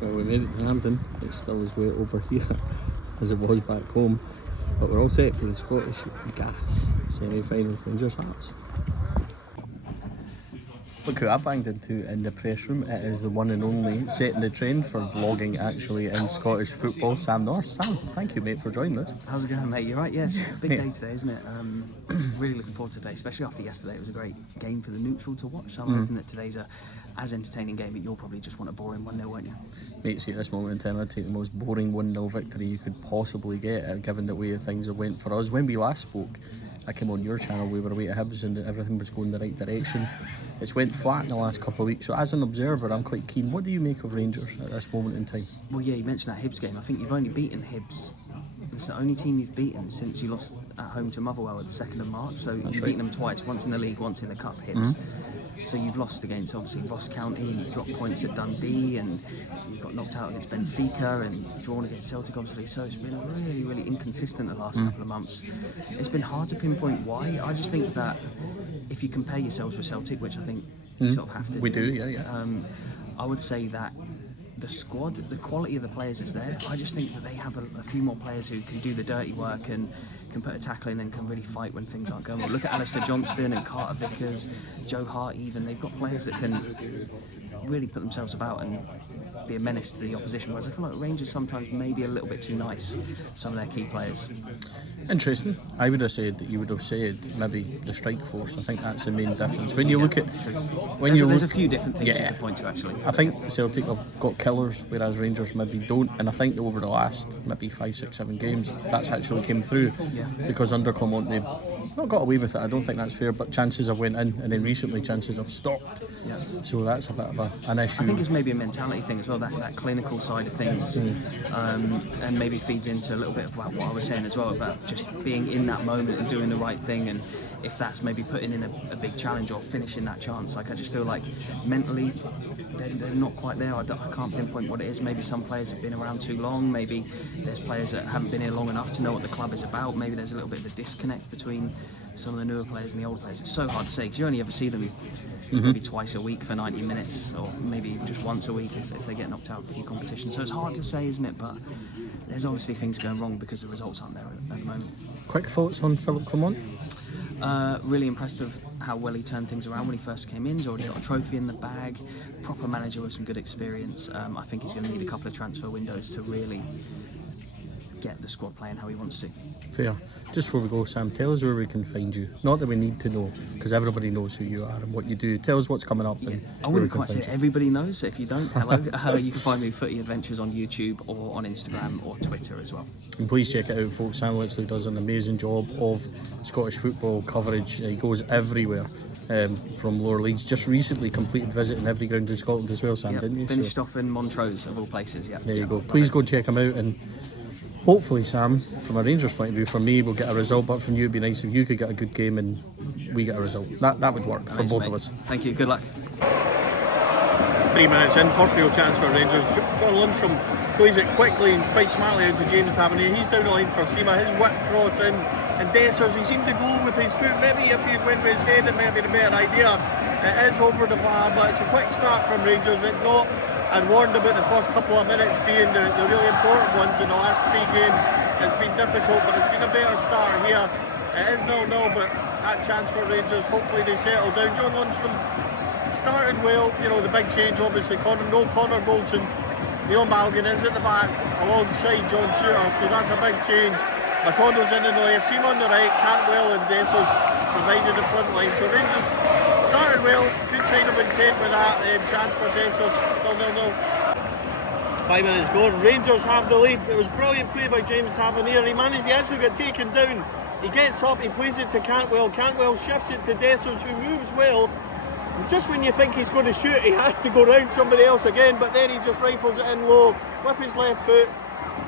Well, we made it to Hampden. It's still as wet over here as it was back home, but we're all set for the Scottish Gas semi-finals. Rangers Hearts. Look who I banged into in the press room. It is the one and only, setting the trend for vlogging actually in Scottish football, Sam Norris. Sam, thank you, mate, for joining us. How's it going, mate? You're right, yes. Big day today, isn't it? Really looking forward to today, especially after yesterday. It was a great game for the neutral to watch. So I'm hoping that today's a as entertaining game, but you'll probably just want a boring 1-0, won't you? Mate, see, at this moment in time, I'd take the most boring 1-0 victory you could possibly get, given the way things have went for us. When we last spoke, I came on your channel, we were away at Hibs and everything was going the right direction. It's went flat in the last couple of weeks, so as an observer, I'm quite keen. What do you make of Rangers at this moment in time? Well, yeah, you mentioned that Hibs game. I think you've only beaten Hibs. It's the only team you've beaten since you lost at home to Motherwell at the 2nd of March. So you've beaten them twice, once in the league, once in the cup, Hibs. So you've lost against, obviously, Ross County, and you've dropped points at Dundee, and you've got knocked out against Benfica, and drawn against Celtic, obviously. So it's been really, really inconsistent the last couple of months. It's been hard to pinpoint why. I just think that if you compare yourselves with Celtic, which I think you sort of have to We do, yeah. I would say that the squad, the quality of the players is there. I just think that they have a few more players who can do the dirty work and can put a tackle in and can really fight when things aren't going well. Look at Alistair Johnston and Carter Vickers, Joe Hart even. They've got players that can really put themselves about and be a menace to the opposition, whereas I feel like Rangers sometimes maybe a little bit too nice, some of their key players. Interesting. I would have said that you would have said maybe the strike force. I think that's the main difference. When you look at... There's a few different things you could point to, actually. I think Celtic have got killers, whereas Rangers maybe don't, and I think that over the last maybe 5, 6, 7 games, that's actually came through. Because under Clement, they've not got away with it. I don't think that's fair, but chances have went in, and then recently chances have stopped. So that's a bit of an issue. I think it's maybe a mentality thing as well, that clinical side of things, and maybe feeds into a little bit about what I was saying as well, about just being in that moment and doing the right thing, and if that's maybe putting in a big challenge or finishing that chance. Like, I just feel like mentally they're not quite there. I can't pinpoint what it is. Maybe some players have been around too long, maybe there's players that haven't been here long enough to know what the club is about, maybe there's a little bit of a disconnect between some of the newer players and the older players. It's so hard to say because you only ever see them maybe twice a week for 90 minutes, or maybe just once a week if they get knocked out of a few competitions. So it's hard to say, isn't it? But there's obviously things going wrong because the results aren't there at the moment. Quick thoughts on Philip Clement? Really impressed with how well he turned things around when he first came in. He's already got a trophy in the bag, proper manager with some good experience. I think he's going to need a couple of transfer windows to really get the squad playing how he wants to. Fair. Just before we go, Sam, tell us where we can find you. Not that we need to know, because everybody knows who you are and what you do. Tell us what's coming up. And I wouldn't quite say everybody knows, so if you don't, hello. You can find me Footy Adventures on YouTube or on Instagram or Twitter as well. And please check it out, folks. Sam literally does an amazing job of Scottish football coverage. He goes everywhere. From lower leagues. Just recently completed visiting every ground in Scotland as well, Sam, didn't you? Finished off in Montrose of all places, There you go. Please go check him out, and hopefully, Sam, from a Rangers point of view, for me, we'll get a result, but from you, it'd be nice if you could get a good game and we get a result. That would work for both of us. Thank you, good luck. 3 minutes in, first real chance for Rangers. John Lundstrom plays it quickly and quite smartly out to James Tavernier. He's down the line for Sima, his whip cross in, and Dessers, he seemed to go with his foot. Maybe if he went with his head, it may have been a better idea. It is over the bar, but it's a quick start from Rangers. It's not, and warned about the first couple of minutes being the really important ones in the last 3 games. It's been difficult, but it's been a better start here. It is 0-0, but that chance for Rangers, hopefully they settle down. John Lundstrom started well, you know, the big change obviously, Connor Goldson, Leon Malgan is at the back alongside John Shooter, so that's a big change. McConnell's in the left, Sima on the right, Cantwell and Dessers provided the front line. So Rangers started well, good sign of intent with that chance for Dessers, still 0-0. 5 minutes gone, Rangers have the lead. It was brilliant play by James Tavernier. He managed to actually get taken down. He gets up, he plays it to Cantwell. Cantwell shifts it to Dessers, who moves well. Just when you think he's going to shoot, he has to go round somebody else again, but then he just rifles it in low with his left foot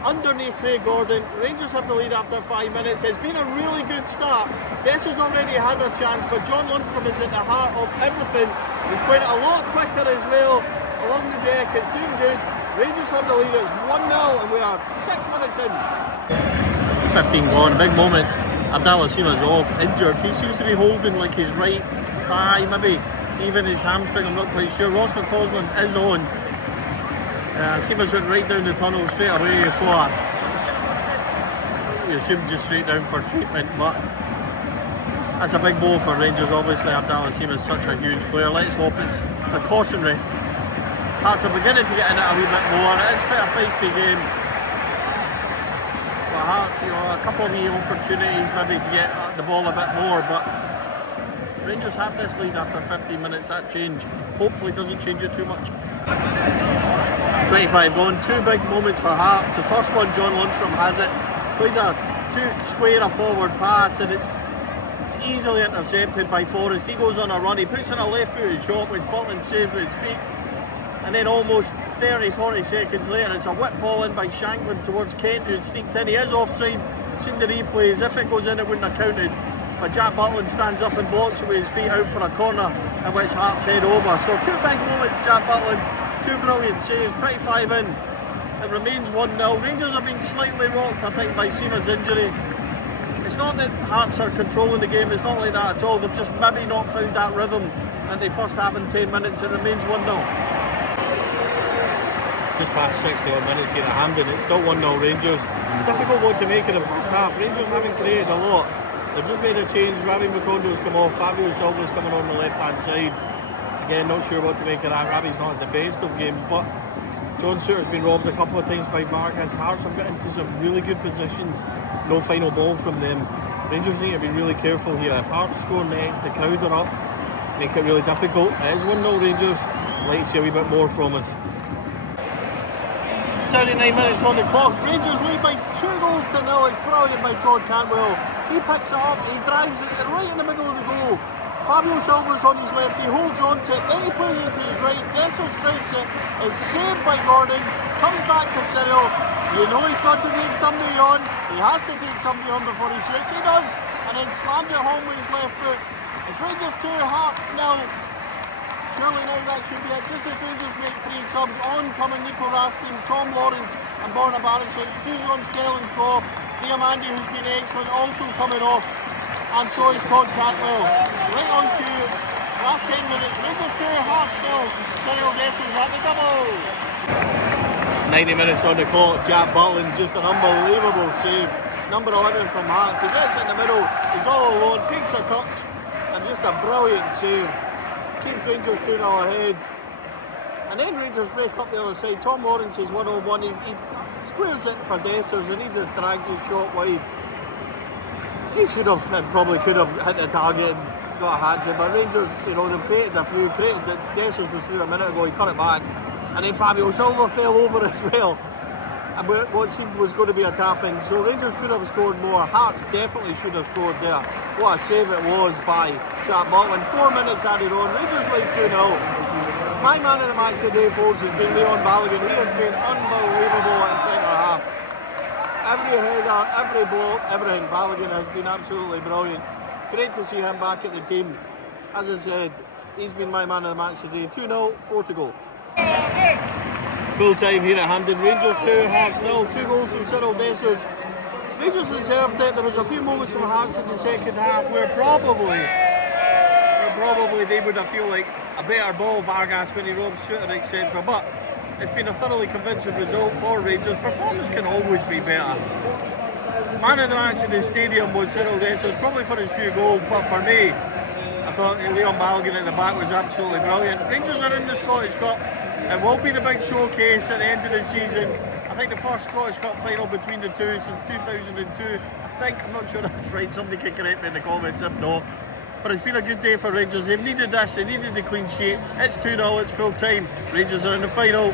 underneath Craig Gordon. Rangers have the lead after 5 minutes. It's been a really good start. Dessers already had a chance, but John Lundstrom is at the heart of everything. He's playing it a lot quicker as well along the deck. It's doing good. Rangers have the lead. It's 1-0 and we are 6 minutes in. 15 gone, big moment. Abdallah Sima's off, injured. He seems to be holding like his right thigh, maybe even his hamstring, I'm not quite sure. Ross McCausland is on. Sima's went right down the tunnel straight away, so you assume just straight down for treatment, but that's a big blow for Rangers. Obviously, Abdallah Sima is such a huge player. Let's hope it's precautionary. Hearts are beginning to get in it a wee bit more. It's quite a feisty game. But Hearts, a couple of wee opportunities maybe to get the ball a bit more, but Rangers have this lead after 15 minutes. That change hopefully doesn't change it too much. 25 gone, two big moments for Hearts. The first one, John Lundstrom has it, plays a two-square forward pass, and it's easily intercepted by Forrest. He goes on a run, he puts in a left-footed shot which Butland saved with his feet, and then almost 30-40 seconds later it's a whip ball in by Shankland towards Kent, who's sneaked in. He is offside, seen the replays. If it goes in it wouldn't have counted, but Jack Butland stands up and blocks it with his feet out for a corner, in which Hearts head over. So two big moments, Jack Butland, two brilliant saves. 25 in, it remains 1-0. Rangers have been slightly rocked, I think, by Sima's injury. It's not that Hearts are controlling the game, it's not like that at all. They've just maybe not found that rhythm that they first have in 10 minutes. It remains 1-0. Just past 60 odd minutes here at Hampden, it's still 1-0 Rangers. It's difficult what to make in the first half. Rangers haven't created a lot. They've just made a change. Ravi Makondo's come off, Fabio Silva's coming on the left hand side. Again, not sure what to make of that. Ravi's not at the best of games, but John Suter's been robbed a couple of times by Vargas. Hearts have got into some really good positions. No final ball from them. Rangers need to be really careful here. If Hearts score next, the crowd are up, make it really difficult. It is 1-0 Rangers. I'd like to see a wee bit more from us. 79 minutes on the clock. Rangers lead by 2 goals to 0. It's brilliant by Todd Cantwell. He picks it up, he drives it right in the middle of the goal. Fabio Silva's on his left, he holds on to it, then he plays it to his right. Dessel strikes it, it's saved by Gordon, comes back to Cyril. You know he's got to take somebody on. He has to take somebody on before he shoots. He does, and then slams it home with his left foot. It's Rangers 2, Hearts 0. Surely now that should be it. Just as Rangers make 3 subs, on coming Nico Raskin, Tom Lawrence and Borna Barisic. Dujon Sterling's go off. Diamandi, who's been excellent, also coming off. And so is Todd Cantwell. Right on cue. Last 10 minutes. Rangers 2, Hearts 0. Cyril Dessel's at the double. 90 minutes on the clock. Jack Butland, just an unbelievable save. Number 11 from Hearts. He gets in the middle. He's all alone. Takes a touch. And just a brilliant save. Keeps Rangers 2-0 ahead. And then Rangers break up the other side. Tom Lawrence is 1-on-1. He squares it for Dessers and he just drags his shot wide. He should have, and probably could have hit the target and got a hat-trick. But Rangers, they've created a few. Dessers was through a minute ago. He cut it back. And then Fabio Silva fell over as well. And what seemed was going to be a tap-in. So Rangers could have scored more. Hearts definitely should have scored there. What a save it was by Jack Butland. 4 minutes added on. Rangers lead 2-0. My man of the match today, folks, has been Leon Balogun. He has been unbelievable at centre half. Every header, every block, everything. Balogun has been absolutely brilliant. Great to see him back at the team. As I said, he's been my man of the match today. 2-0, 4 to go. Full time here at Hampden. Rangers 2, Hearts 0. 2 goals from Cyril Dessers. Rangers deserved it. There was a few moments from Hearts in the second half where probably they would have feel like a better ball, Vargas when he robs Suter, etc. But it's been a thoroughly convincing result for Rangers. Performance can always be better. Man of the match in the stadium was Cyril Dessers, probably for his few goals, but for me, I thought Leon Balogun at the back was absolutely brilliant. Rangers are in the Scottish Cup. It will be the big showcase at the end of the season. I think the first Scottish Cup final between the two since 2002. I'm not sure that's right. Somebody can correct me in the comments if not. But it's been a good day for Rangers. They've needed this, they needed the clean sheet. It's 2-0, it's full time. Rangers are in the final.